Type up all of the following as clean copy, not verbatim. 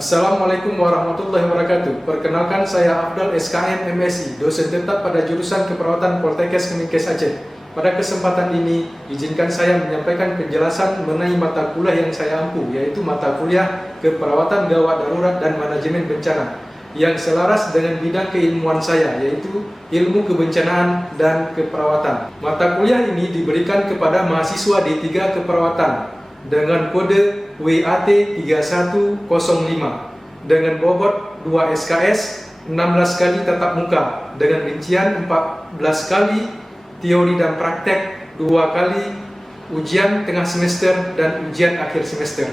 Assalamualaikum warahmatullahi wabarakatuh. Perkenalkan, saya Afdal SKM MSI, dosen tetap pada jurusan Keperawatan Poltekkes Kemenkes Aceh. Pada kesempatan ini, izinkan saya menyampaikan penjelasan mengenai mata kuliah yang saya ampu, yaitu mata kuliah Keperawatan Gawat Darurat dan Manajemen Bencana, yang selaras dengan bidang keilmuan saya, yaitu Ilmu Kebencanaan dan Keperawatan. Mata kuliah ini diberikan kepada mahasiswa D3 Keperawatan dengan kode WAT 3105 dengan bobot 2 SKS, 16 kali tatap muka dengan rincian 14 kali teori dan praktek, 2 kali ujian tengah semester dan ujian akhir semester.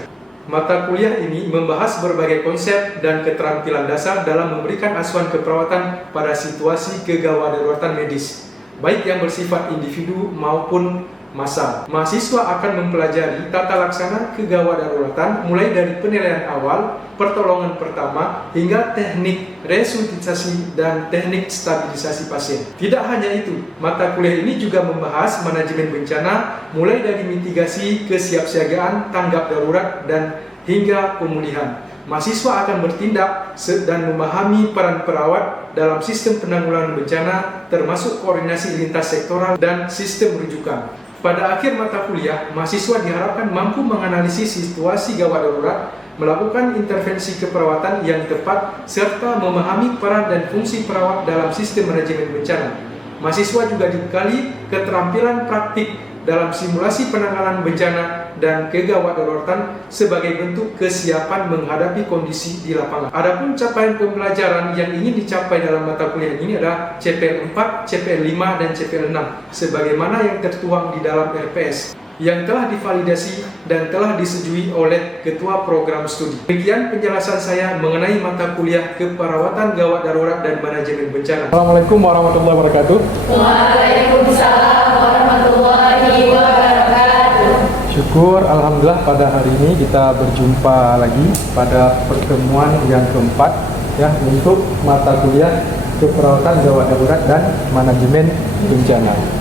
Mata kuliah ini membahas berbagai konsep dan keterampilan dasar dalam memberikan asuhan keperawatan pada situasi kegawadaruratan medis, baik yang bersifat individu maupun massal. Mahasiswa akan mempelajari tata laksana kegawadaruratan mulai dari penilaian awal, pertolongan pertama, hingga teknik resusitasi dan teknik stabilisasi pasien. Tidak hanya itu, mata kuliah ini juga membahas manajemen bencana mulai dari mitigasi, kesiapsiagaan, tanggap darurat, dan hingga pemulihan. Mahasiswa akan bertindak dan memahami peran perawat dalam sistem penanggulangan bencana, termasuk koordinasi lintas sektoral dan sistem rujukan. Pada akhir mata kuliah, mahasiswa diharapkan mampu menganalisis situasi gawat darurat, melakukan intervensi keperawatan yang tepat, serta memahami peran dan fungsi perawat dalam sistem manajemen bencana. Mahasiswa juga dibekali keterampilan praktik dalam simulasi penanganan bencana dan kegawatdaruratan sebagai bentuk kesiapan menghadapi kondisi di lapangan. Adapun capaian pembelajaran yang ingin dicapai dalam mata kuliah ini adalah CPL 4, CPL 5, dan CPL 6 sebagaimana yang tertuang di dalam RPS yang telah divalidasi dan telah disetujui oleh Ketua Program Studi. Demikian penjelasan saya mengenai mata kuliah Keperawatan Gawat Darurat dan Manajemen Bencana. Assalamualaikum warahmatullahi wabarakatuh. Waalaikumsalam warahmatullahi wabarakatuh. Syukur, alhamdulillah pada hari ini kita berjumpa lagi pada pertemuan yang keempat ya untuk mata kuliah Keperawatan Gawat Darurat dan Manajemen Bencana.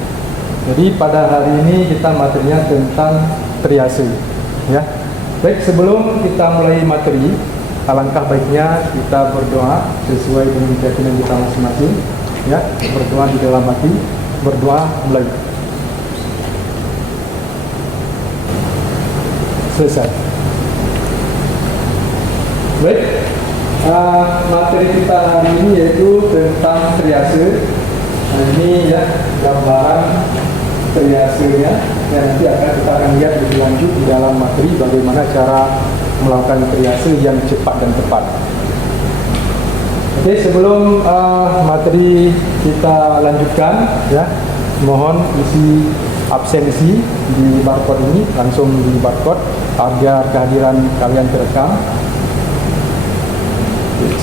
Jadi pada hari ini kita materinya tentang triase ya. Baik, sebelum kita mulai materi, alangkah baiknya kita berdoa sesuai dengan keyakinan kita masing-masing ya. Berdoa di dalam hati, berdoa mulai. Selesai. Baik, materi kita hari ini yaitu tentang triase. Nah, ini ya gambaran triasenya yang nanti kita akan lihat lebih lanjut di dalam materi bagaimana cara melakukan triase yang cepat dan tepat. Oke, sebelum materi kita lanjutkan ya, mohon isi absensi di barcode ini, langsung di barcode agar kehadiran kalian terekam.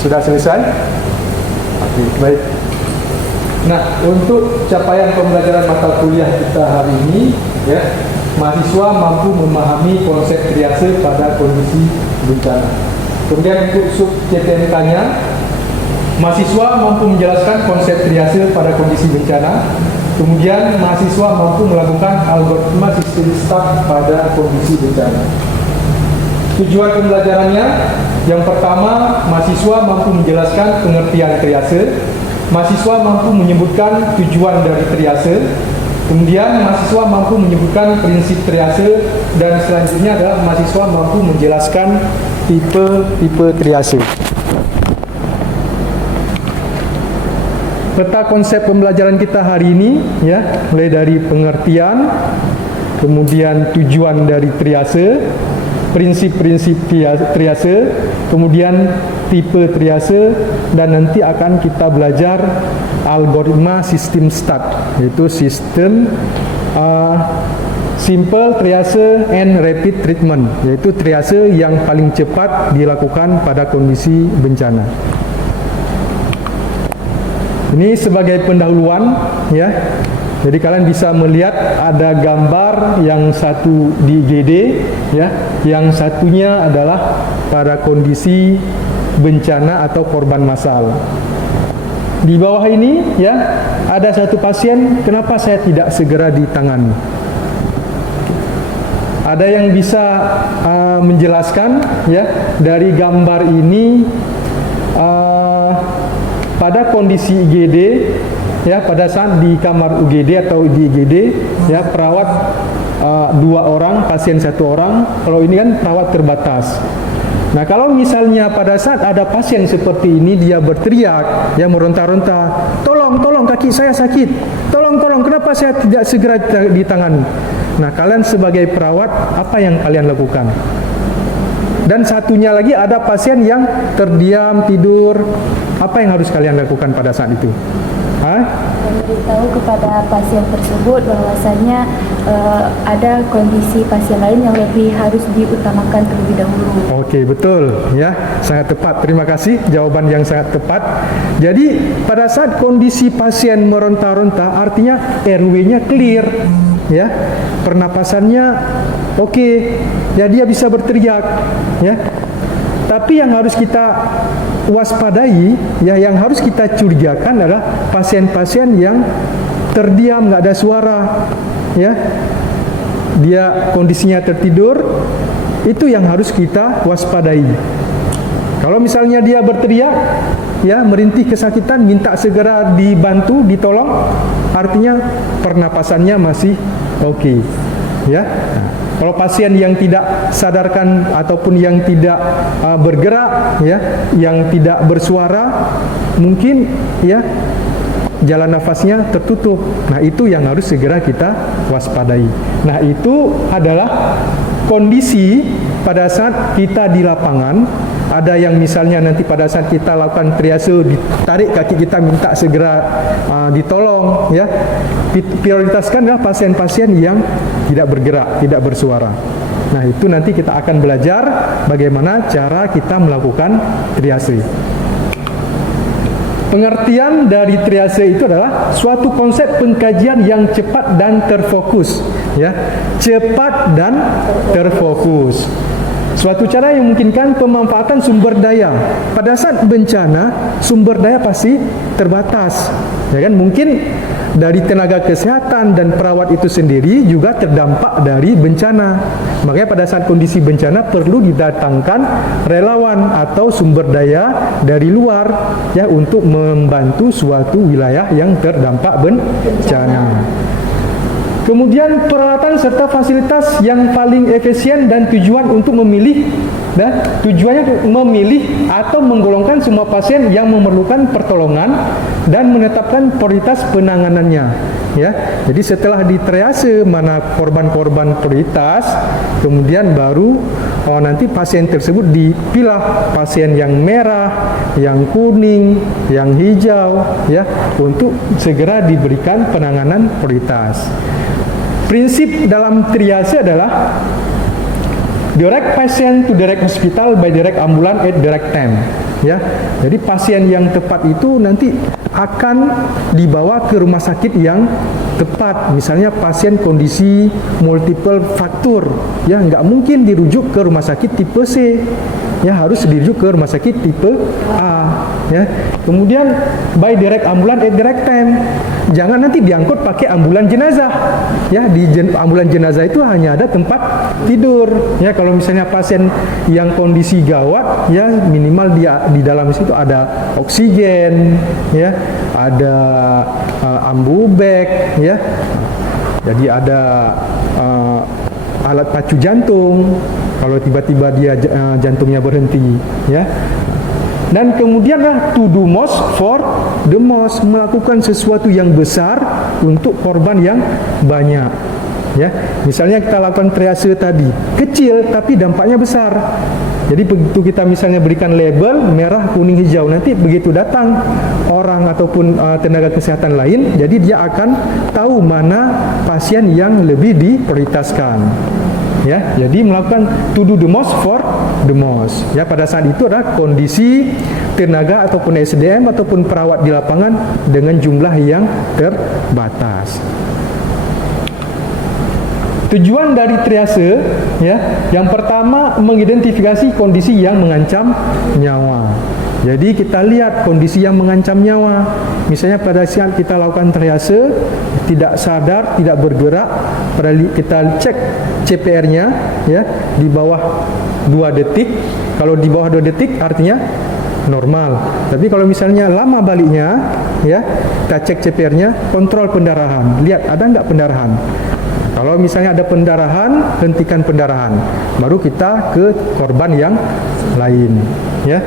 Sudah selesai? Oke, baik. Nah, untuk capaian pembelajaran mata kuliah kita hari ini ya, mahasiswa mampu memahami konsep triase pada kondisi bencana. Kemudian untuk sub CPNK-nya, mahasiswa mampu menjelaskan konsep triase pada kondisi bencana. Kemudian mahasiswa mampu melakukan algoritma sistem start pada kondisi bencana. Tujuan pembelajarannya, yang pertama, mahasiswa mampu menjelaskan pengertian triase. Mahasiswa mampu menyebutkan tujuan dari triase. Kemudian mahasiswa mampu menyebutkan prinsip triase, dan selanjutnya adalah mahasiswa mampu menjelaskan tipe triase. Peta konsep pembelajaran kita hari ini ya, mulai dari pengertian, kemudian tujuan dari triase, prinsip-prinsip triase, kemudian tipe triase, dan nanti akan kita belajar algoritma sistem start, yaitu sistem simple triase and rapid treatment, yaitu triase yang paling cepat dilakukan pada kondisi bencana. Ini sebagai pendahuluan ya. Jadi kalian bisa melihat ada gambar yang satu di IGD ya, yang satunya adalah pada kondisi bencana atau korban massal. Di bawah ini ya, ada satu pasien, kenapa saya tidak segera ditangani? Ada yang bisa menjelaskan ya dari gambar ini pada kondisi IGD ya, pada saat di kamar UGD atau di IGD ya, perawat 2 orang, pasien 1 orang. Kalau ini kan perawat terbatas. Nah, kalau misalnya pada saat ada pasien seperti ini, dia berteriak, ya meronta-ronta, tolong, tolong, kaki saya sakit, tolong, tolong, kenapa saya tidak segera ditangani? Nah, kalian sebagai perawat, apa yang kalian lakukan? Dan satunya lagi ada pasien yang terdiam, tidur, apa yang harus kalian lakukan pada saat itu? Memberitahu kepada pasien tersebut bahwasanya ada kondisi pasien lain yang lebih harus diutamakan terlebih dahulu. Oke, betul ya, sangat tepat. Terima kasih, jawaban yang sangat tepat. Jadi pada saat kondisi pasien meronta-ronta, artinya airway-nya clear ya, pernapasannya oke, ya dia bisa berteriak ya. Tapi yang harus kita waspadai, ya, yang harus kita curigakan adalah pasien-pasien yang terdiam, nggak ada suara, ya, dia kondisinya tertidur, itu yang harus kita waspadai. Kalau misalnya dia berteriak, ya, merintih kesakitan, minta segera dibantu, ditolong, artinya pernapasannya masih oke, ya. Nah, kalau pasien yang tidak sadarkan ataupun yang tidak bergerak, ya, yang tidak bersuara, mungkin ya jalan nafasnya tertutup. Nah, itu yang harus segera kita waspadai. Nah, itu adalah kondisi pada saat kita di lapangan. Ada yang misalnya nanti pada saat kita lakukan triase, ditarik kaki kita, minta segera ditolong, ya. Prioritaskan adalah pasien-pasien yang tidak bergerak, tidak bersuara. Nah, itu nanti kita akan belajar bagaimana cara kita melakukan triase. Pengertian dari triase itu adalah suatu konsep pengkajian yang cepat dan terfokus, ya. Cepat dan terfokus. Suatu cara yang memungkinkan pemanfaatan sumber daya. Pada saat bencana, sumber daya pasti terbatas, ya kan? Mungkin dari tenaga kesehatan dan perawat itu sendiri juga terdampak dari bencana. Makanya pada saat kondisi bencana perlu didatangkan relawan atau sumber daya dari luar, ya, untuk membantu suatu wilayah yang terdampak bencana. Kemudian peralatan serta fasilitas yang paling efisien dan tujuan untuk memilih, dan tujuannya memilih atau menggolongkan semua pasien yang memerlukan pertolongan dan menetapkan prioritas penanganannya, ya. Jadi setelah ditriase mana korban-korban prioritas, kemudian baru nanti pasien tersebut dipilah, pasien yang merah, yang kuning, yang hijau, ya, untuk segera diberikan penanganan prioritas. Prinsip dalam triase adalah direct patient to direct hospital by direct ambulance at direct time, ya. Jadi pasien yang tepat itu nanti akan dibawa ke rumah sakit yang tepat. Misalnya pasien kondisi multiple fracture, ya, nggak mungkin dirujuk ke rumah sakit tipe C, ya, harus dirujuk ke rumah sakit tipe A, ya. Kemudian by direct ambulance at direct time. Jangan nanti diangkut pakai ambulan jenazah, ya. Di ambulan jenazah itu hanya ada tempat tidur, ya. Kalau misalnya pasien yang kondisi gawat, ya, minimal dia di dalam situ ada oksigen, ya, ada ambu bag, ya. Jadi ada alat pacu jantung kalau tiba-tiba dia jantungnya berhenti, ya. Dan kemudianlah to do most for the most, melakukan sesuatu yang besar untuk korban yang banyak, ya. Misalnya kita lakukan triase tadi, kecil tapi dampaknya besar. Jadi begitu kita misalnya berikan label merah, kuning, hijau, nanti begitu datang orang ataupun tenaga kesehatan lain, jadi dia akan tahu mana pasien yang lebih diprioritaskan, ya. Jadi melakukan to do the most for the most, ya. Pada saat itu adalah kondisi tenaga ataupun SDM ataupun perawat di lapangan dengan jumlah yang terbatas. Tujuan dari triase, ya, yang pertama mengidentifikasi kondisi yang mengancam nyawa. Jadi kita lihat kondisi yang mengancam nyawa. Misalnya pada saat kita lakukan triase, tidak sadar, tidak bergerak, pada kita cek CPR-nya ya di bawah 2 detik. Kalau di bawah 2 detik artinya normal. Tapi kalau misalnya lama baliknya ya, kita cek CPR-nya, kontrol pendarahan. Lihat ada enggak pendarahan. Kalau misalnya ada pendarahan, hentikan pendarahan. Baru kita ke korban yang lain ya.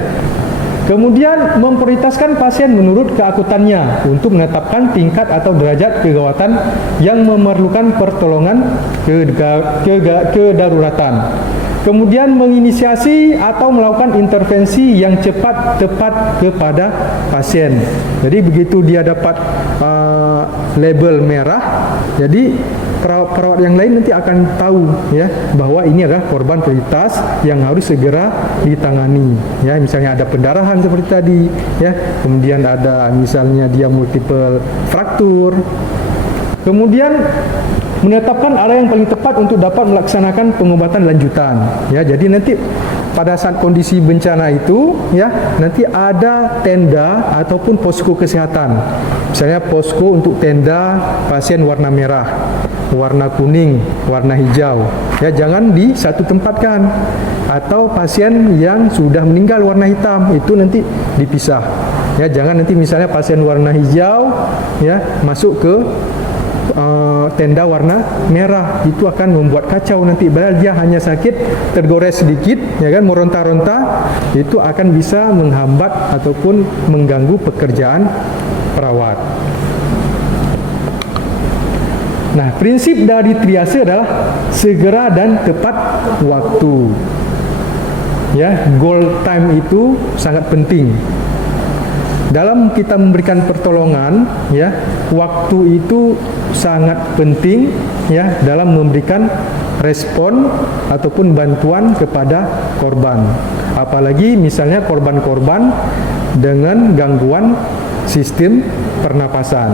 Kemudian memprioritaskan pasien menurut keakutannya untuk menetapkan tingkat atau derajat kegawatan yang memerlukan pertolongan kedaruratan. Kemudian menginisiasi atau melakukan intervensi yang cepat tepat kepada pasien. Jadi begitu dia dapat label merah, jadi perawat yang lain nanti akan tahu ya bahwa ini adalah korban prioritas yang harus segera ditangani. Ya, misalnya ada pendarahan seperti tadi, ya. Kemudian ada misalnya dia multiple fraktur. Kemudian menetapkan area yang paling tepat untuk dapat melaksanakan pengobatan lanjutan. Ya, jadi nanti pada saat kondisi bencana itu, ya, nanti ada tenda ataupun posko kesehatan. Misalnya posko untuk tenda pasien warna merah, warna kuning, warna hijau. Ya, jangan di satu tempatkan. Atau pasien yang sudah meninggal warna hitam itu nanti dipisah. Ya, jangan nanti misalnya pasien warna hijau ya masuk ke tenda warna merah, itu akan membuat kacau nanti. Padahal dia hanya sakit tergores sedikit, ya kan, meronta-ronta, itu akan bisa menghambat ataupun mengganggu pekerjaan perawat. Nah, prinsip dari triase adalah segera dan tepat waktu. Ya, goal time itu sangat penting. Dalam kita memberikan pertolongan, ya, waktu itu sangat penting ya dalam memberikan respon ataupun bantuan kepada korban. Apalagi misalnya korban-korban dengan gangguan sistem pernapasan,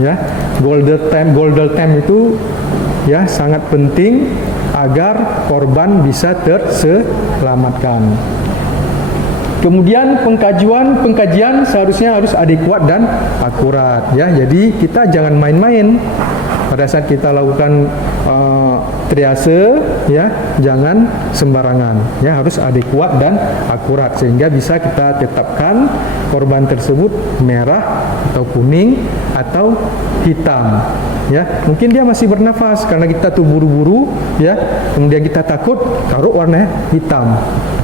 ya. Golden time itu ya sangat penting agar korban bisa terselamatkan. Kemudian pengkajian seharusnya harus adekuat dan akurat ya. Jadi kita jangan main-main pada saat kita lakukan triase ya, jangan sembarangan ya, harus adekuat dan akurat sehingga bisa kita tetapkan korban tersebut merah atau kuning atau hitam ya. Mungkin dia masih bernafas karena kita tuh buru-buru ya, kemudian kita takut taruh warna hitam.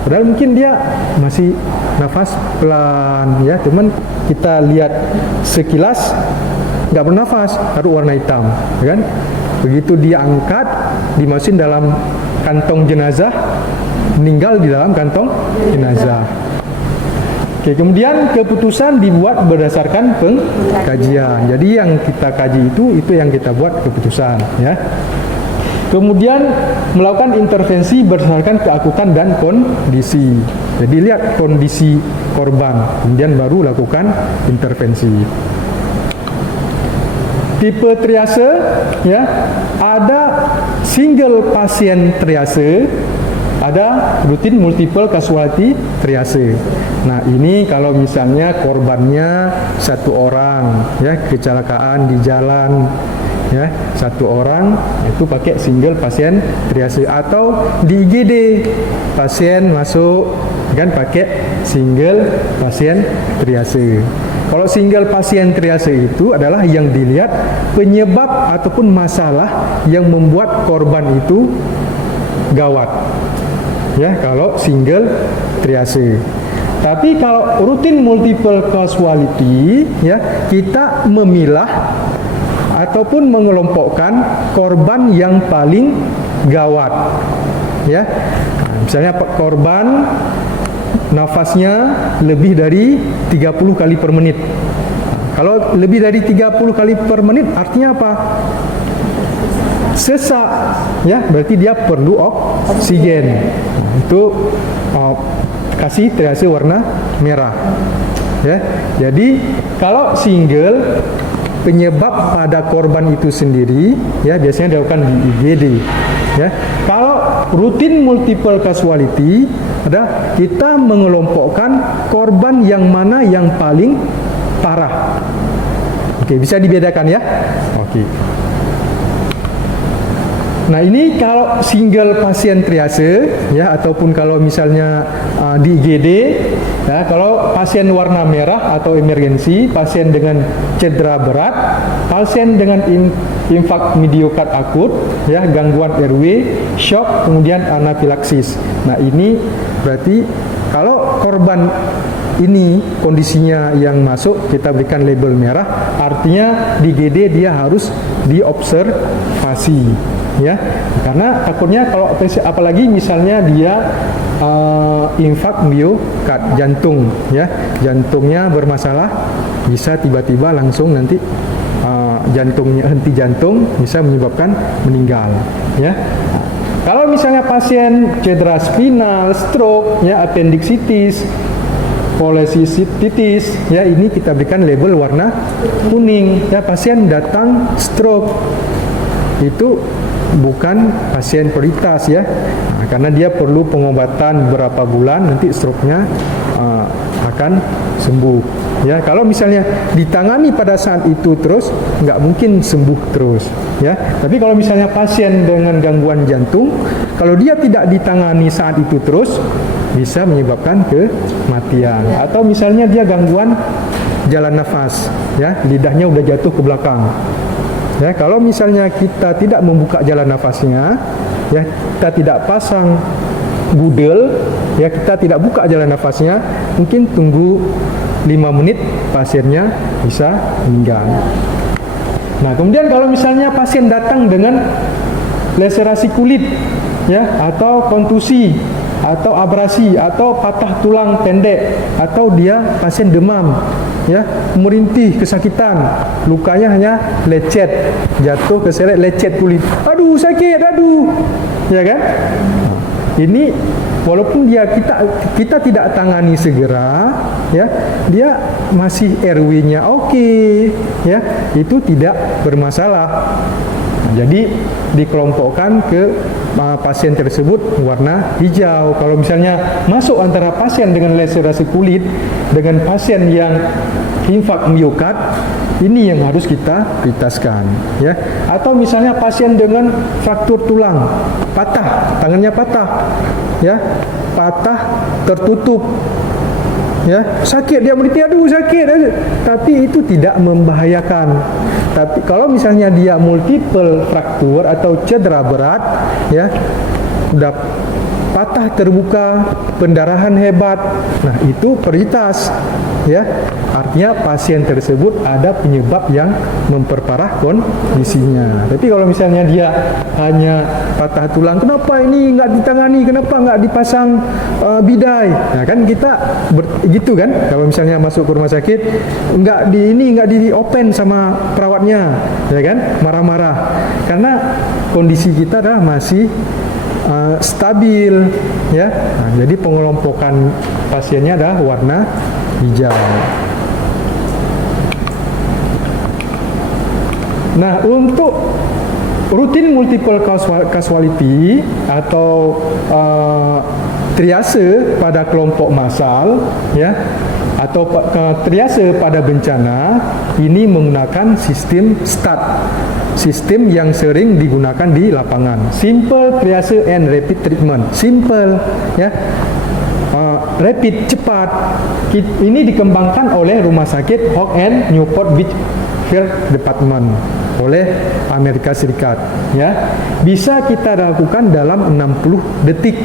Padahal mungkin dia masih nafas pelan ya, teman kita lihat sekilas nggak bernafas, taruh warna hitam, ya kan? Begitu dia angkat, dimasukin dalam kantong jenazah, meninggal di dalam kantong jenazah. Oke, kemudian keputusan dibuat berdasarkan pengkajian. Jadi yang kita kaji itu yang kita buat keputusan, ya. Kemudian melakukan intervensi berdasarkan keakutan dan kondisi. Jadi lihat kondisi korban, kemudian baru lakukan intervensi. Tipe triase ya, ada single pasien triase, ada rutin multiple casualty triase. Nah, ini kalau misalnya korbannya satu orang ya, kecelakaan di jalan ya, satu orang, itu pakai single pasien triase. Atau di IGD pasien masuk kan pakai single pasien triase. Kalau single pasien triase itu adalah yang dilihat penyebab ataupun masalah yang membuat korban itu gawat ya, kalau single triase. Tapi kalau rutin multiple casualty ya, kita memilah ataupun mengelompokkan korban yang paling gawat ya. Misalnya korban nafasnya lebih dari 30 kali per menit. Kalau lebih dari 30 kali per menit artinya apa? Sesak ya, berarti dia perlu oksigen. Itu kasih triase warna merah ya. Jadi kalau single, penyebab pada korban itu sendiri ya biasanya dilakukan di IGD ya. Kalau rutin multiple casualty kita mengelompokkan korban yang mana yang paling parah. Oke, bisa dibedakan ya. Oke. Nah, ini kalau single pasien triase ya, ataupun kalau misalnya di IGD ya, kalau pasien warna merah atau emergensi, pasien dengan cedera berat, pasien dengan infak midiokard akut ya, gangguan airway, shock, kemudian anafilaksis. Nah, ini berarti kalau korban ini kondisinya yang masuk kita berikan label merah, artinya di IGD dia harus diobservasi ya, karena takutnya kalau apalagi misalnya dia infak miokard, jantung ya, jantungnya bermasalah, bisa tiba-tiba langsung nanti jantungnya henti jantung, bisa menyebabkan meninggal ya. Kalau misalnya pasien cedera spinal, stroke ya, appendicitis, cholecystitis ya, ini kita berikan label warna kuning ya. Pasien datang stroke itu bukan pasien prioritas ya, karena dia perlu pengobatan beberapa bulan, nanti stroke-nya akan sembuh ya. Kalau misalnya ditangani pada saat itu terus, nggak mungkin sembuh terus ya. Tapi kalau misalnya pasien dengan gangguan jantung, kalau dia tidak ditangani saat itu terus, bisa menyebabkan kematian. Atau misalnya dia gangguan jalan nafas ya, lidahnya udah jatuh ke belakang ya, kalau misalnya kita tidak membuka jalan nafasnya ya, kita tidak pasang budel ya, kita tidak buka jalan nafasnya, mungkin tunggu 5 menit pasiennya bisa meninggal. Nah, kemudian kalau misalnya pasien datang dengan laserasi kulit ya, atau kontusi, atau abrasi, atau patah tulang pendek, atau dia pasien demam ya, merintih, kesakitan, lukanya hanya lecet, jatuh keseret lecet kulit, aduh sakit, aduh ya kan. Ini walaupun kita tidak tangani segera ya, dia masih RW-nya oke ya, itu tidak bermasalah. Jadi dikelompokkan ke pasien tersebut warna hijau. Kalau misalnya masuk antara pasien dengan laserasi kulit dengan pasien yang infak miokard, ini yang harus kita prioritaskan ya. Atau misalnya pasien dengan fraktur tulang, patah, tangannya patah ya, patah tertutup ya, sakit, dia merintih, aduh sakit, tapi itu tidak membahayakan. Tapi kalau misalnya dia multiple fraktur atau cedera berat ya, udah patah terbuka, pendarahan hebat, nah itu prioritas ya, artinya pasien tersebut ada penyebab yang memperparah kondisinya. Tapi kalau misalnya dia hanya patah tulang, kenapa ini nggak ditangani, kenapa nggak dipasang bidai, nah kan kita gitu kan. Kalau misalnya masuk ke rumah sakit, nggak di open sama perawatnya ya kan, marah-marah karena kondisi kita dah masih stabil ya. Nah, jadi pengelompokan pasiennya adalah warna hijau. Nah, untuk rutin multiple casualty atau triase pada kelompok massal ya, atau triase pada bencana, ini menggunakan sistem STAT, sistem yang sering digunakan di lapangan, simple triase and rapid treatment. Simple ya, rapid, cepat. Ini dikembangkan oleh Rumah Sakit Hawk and Newport Beach Health Department oleh Amerika Serikat ya. Bisa kita lakukan dalam 60 detik,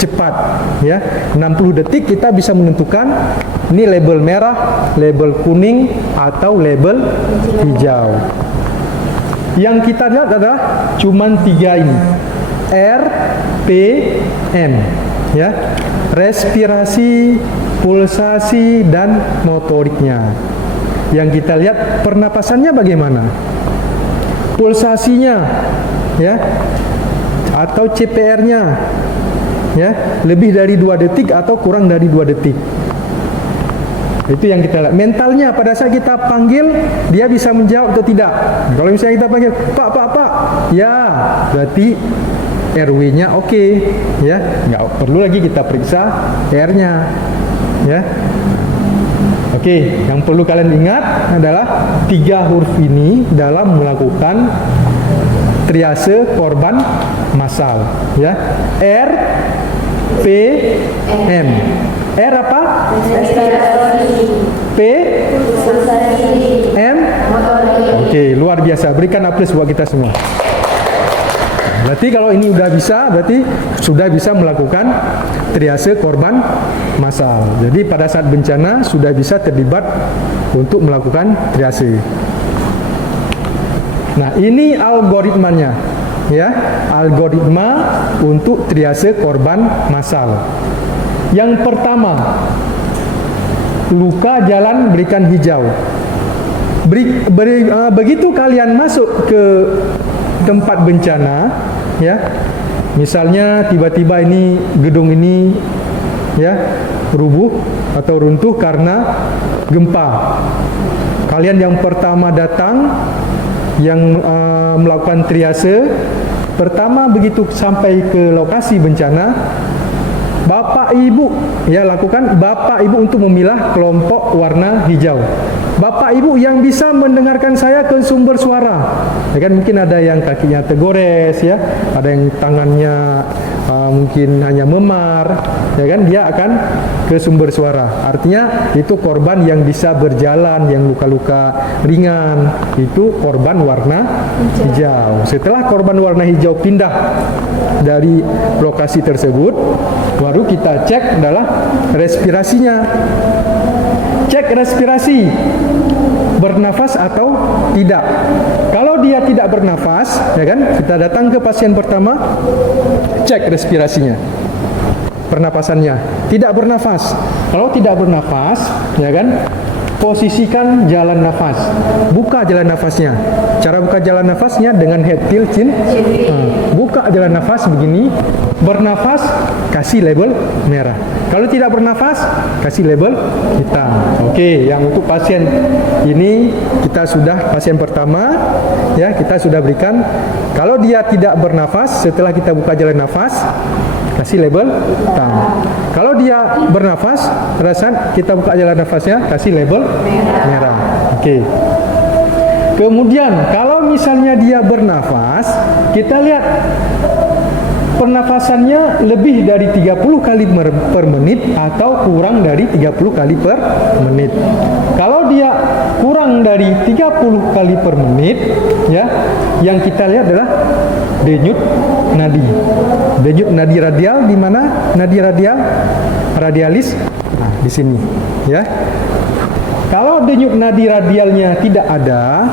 cepat ya. 60 detik kita bisa menentukan ini label merah, label kuning, atau label hijau. Yang kita lihat adalah cuman 3 ini, R, P, M ya, respirasi, pulsasi, dan motoriknya. Yang kita lihat pernapasannya bagaimana, pulsasinya ya, atau CPR-nya ya, lebih dari 2 detik atau kurang dari 2 detik. Itu yang kita lihat. Mentalnya pada saat kita panggil, dia bisa menjawab atau tidak. Kalau misalnya kita panggil, Pak, ya, berarti RW-nya oke, ya, nggak perlu lagi kita periksa R-nya, ya. Oke, yang perlu kalian ingat adalah 3 huruf ini dalam melakukan triase korban massal, ya. R, P, M. R apa? P, M. Oke, luar biasa. Berikan aplaus buat kita semua. Berarti kalau ini udah bisa, berarti sudah bisa melakukan triase korban massal. Jadi pada saat bencana sudah bisa terlibat untuk melakukan triase. Nah, ini algoritmanya, ya, algoritma untuk triase korban massal. Yang pertama, luka jalan berikan hijau. Begitu kalian masuk ke tempat bencana, ya, misalnya tiba-tiba ini gedung ini, ya, rubuh atau runtuh karena gempa. Kalian yang pertama datang, yang melakukan triase, pertama begitu sampai ke lokasi bencana, Bapak Ibu, ya, lakukan Bapak Ibu untuk memilah kelompok warna hijau. Bapak Ibu yang bisa mendengarkan saya ke sumber suara, ya kan, mungkin ada yang kakinya tergores, ya, ada yang tangannya mungkin hanya memar, ya kan, dia akan ke sumber suara. Artinya itu korban yang bisa berjalan, yang luka-luka ringan, itu korban warna hijau. Setelah korban warna hijau pindah dari lokasi tersebut, baru kita cek adalah respirasinya. Cek respirasi, bernafas atau tidak. Kalau dia tidak bernafas, ya kan, kita datang ke pasien pertama, cek respirasinya, pernapasannya. Tidak bernafas. Kalau tidak bernafas, ya kan, posisikan jalan nafas. Buka jalan nafasnya. Cara buka jalan nafasnya dengan head tilt chin. Buka jalan nafas begini. Bernafas, kasih label merah. Kalau tidak bernafas, kasih label hitam. Oke, yang untuk pasien ini kita sudah, pasien pertama, ya, kita sudah berikan. Kalau dia tidak bernafas, setelah kita buka jalan nafas, kasih label hitam. Kalau dia bernafas, pada kita buka jalan nafasnya, kasih label merah. Oke. Kemudian kalau misalnya dia bernafas, kita lihat pernafasannya lebih dari 30 kali per menit atau kurang dari 30 kali per menit. Kalau dia kurang dari 30 kali per menit, ya, yang kita lihat adalah denyut nadi. Denyut nadi radial di mana? Nadi radial, radialis, nah, di sini, ya. Kalau denyut nadi radialnya tidak ada,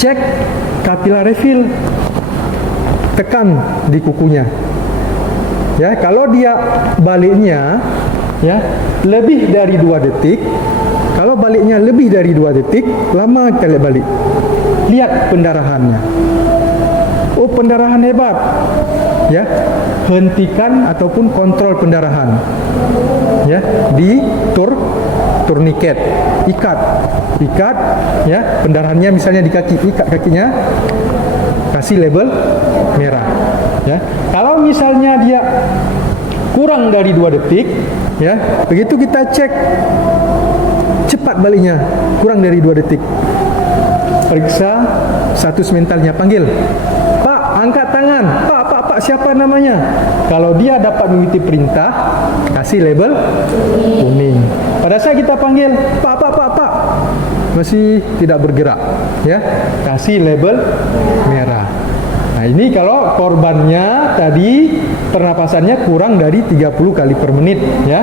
cek capillary refill. Tekan di kukunya, ya. Kalau dia baliknya, ya, lebih dari 2 detik, kalau baliknya lebih dari 2 detik, lama kita lihat balik, lihat pendarahannya. Oh, pendarahan hebat, ya, hentikan ataupun kontrol pendarahan, ya, di turniket, ikat, ya, pendarahannya misalnya di kaki, ikat kakinya, kasih label merah, ya. Kalau misalnya dia kurang dari 2 detik, ya, begitu kita cek cepat baliknya, kurang dari 2 detik, periksa status mentalnya, panggil, Pak, angkat tangan, Pak, siapa namanya? Kalau dia dapat mengikuti perintah, kasih label kuning. Pada saat kita panggil, Pak, masih tidak bergerak, ya, kasih label merah. Nah, ini kalau korbannya tadi pernapasannya kurang dari 30 kali per menit, ya.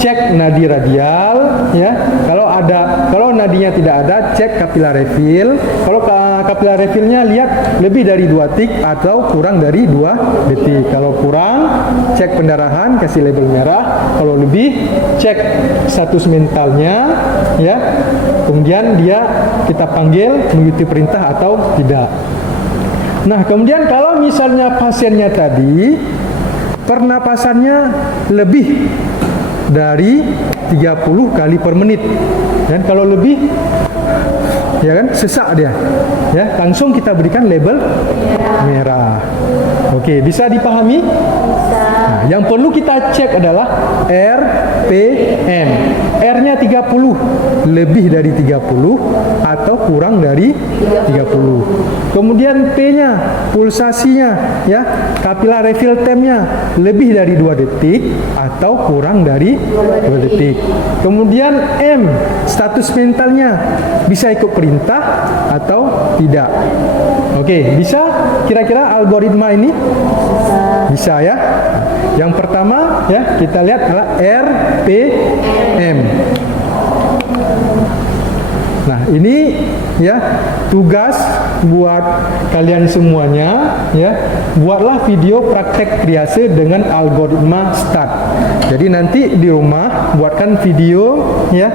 Cek nadi radial, ya. Kalau nadinya tidak ada, cek capillary refill. Kalau capillary refill-nya lihat lebih dari 2 detik atau kurang dari 2 detik. Kalau kurang, cek pendarahan, kasih label merah. Kalau lebih, cek status mentalnya, ya. Kemudian kita panggil mengikuti perintah atau tidak. Nah, kemudian kalau misalnya pasiennya tadi pernapasannya lebih dari 30 kali per menit, dan kalau lebih ya kan? Sesak dia. Ya, langsung kita berikan label merah. Oke, bisa dipahami? Nah, yang perlu kita cek adalah RPM. R-nya 30, lebih dari 30 atau kurang dari 30. Kemudian P-nya, pulsasinya, ya, capillary refill time-nya lebih dari 2 detik atau kurang dari 2 detik. Kemudian M, status mentalnya, bisa ikut perintah atau tidak. Oke, bisa kira-kira algoritma ini? Bisa ya. Yang pertama ya kita lihat adalah RPM. Nah, ini ya tugas buat kalian semuanya ya. Buatlah video praktek triase dengan algoritma STAT. Jadi nanti di rumah buatkan video ya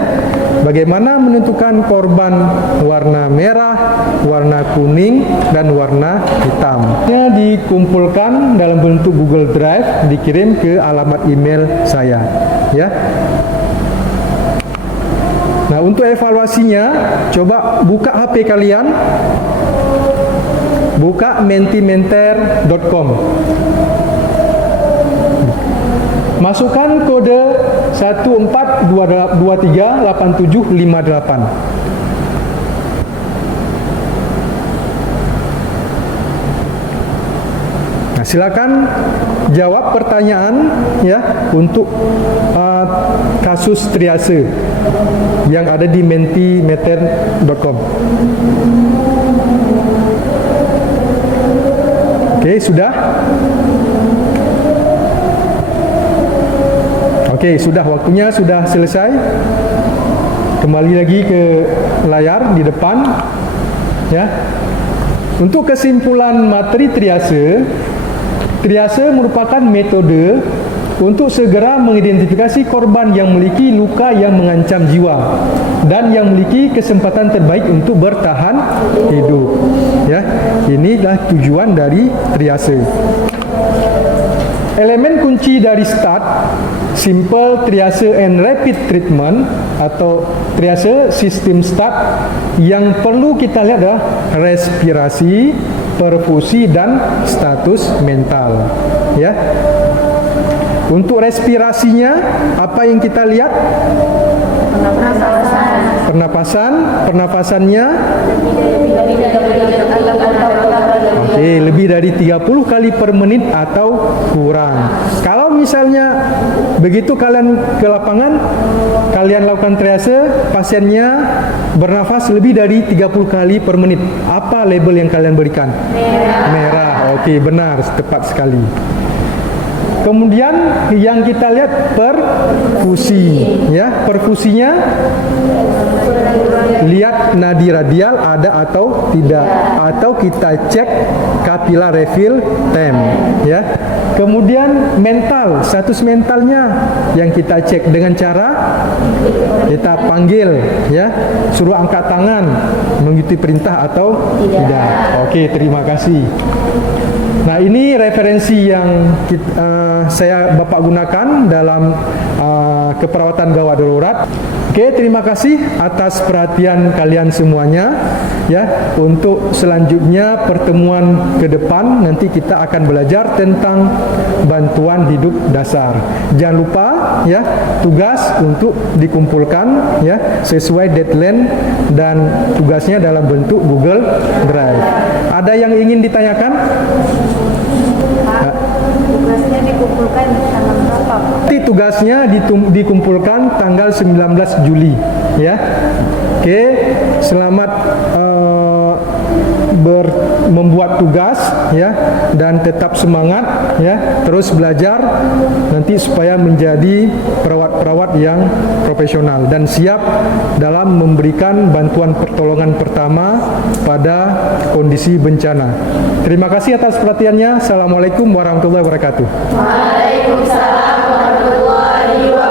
bagaimana menentukan korban warna merah, warna kuning dan warna hitam. Ini dikumpulkan dalam bentuk Google Drive, dikirim ke alamat email saya ya. Nah, untuk evaluasinya, coba buka HP kalian, buka mentimentor.com, masukkan kode 14238758. Nah, silakan jawab pertanyaan ya untuk kasus triase yang ada di mentimeter.com. Oke, sudah? Oke, sudah, waktunya sudah selesai. Kembali lagi ke layar di depan ya. Untuk kesimpulan materi triase, triase merupakan metode untuk segera mengidentifikasi korban yang memiliki luka yang mengancam jiwa dan yang memiliki kesempatan terbaik untuk bertahan hidup. Ya, inilah tujuan dari triase. Elemen kunci dari STAT, Simple Triase and Rapid Treatment atau triase sistem STAT, yang perlu kita lihat adalah respirasi, perfusi dan status mental. Ya. Untuk respirasinya, apa yang kita lihat? Pernapasannya oke, lebih dari 30 kali per menit atau kurang. Kalau misalnya begitu kalian ke lapangan, kalian lakukan triase, pasiennya bernafas lebih dari 30 kali per menit. Apa label yang kalian berikan? Merah. Oke, benar, tepat sekali. Kemudian yang kita lihat perfusi, ya, perfusinya lihat nadi radial ada atau tidak, atau kita cek capillary refill time, ya. Kemudian mental, status mentalnya yang kita cek dengan cara kita panggil, ya, suruh angkat tangan, mengikuti perintah atau tidak. Oke, terima kasih. Nah, ini referensi yang saya Bapak gunakan dalam keperawatan gawat darurat. Oke, terima kasih atas perhatian kalian semuanya. Ya, untuk selanjutnya pertemuan ke depan nanti kita akan belajar tentang bantuan hidup dasar. Jangan lupa ya, tugas untuk dikumpulkan ya sesuai deadline dan tugasnya dalam bentuk Google Drive. Ada yang ingin ditanyakan? Tugasnya dikumpulkan tanggal berapa? Tugasnya dikumpulkan tanggal 19 Juli ya. Oke, selamat membuat tugas ya, dan tetap semangat ya, terus belajar nanti supaya menjadi perawat-perawat yang profesional dan siap dalam memberikan bantuan pertolongan pertama pada kondisi bencana. Terima kasih atas perhatiannya. Assalamualaikum warahmatullahi wabarakatuh. Waalaikumsalam warahmatullahi wabarakatuh.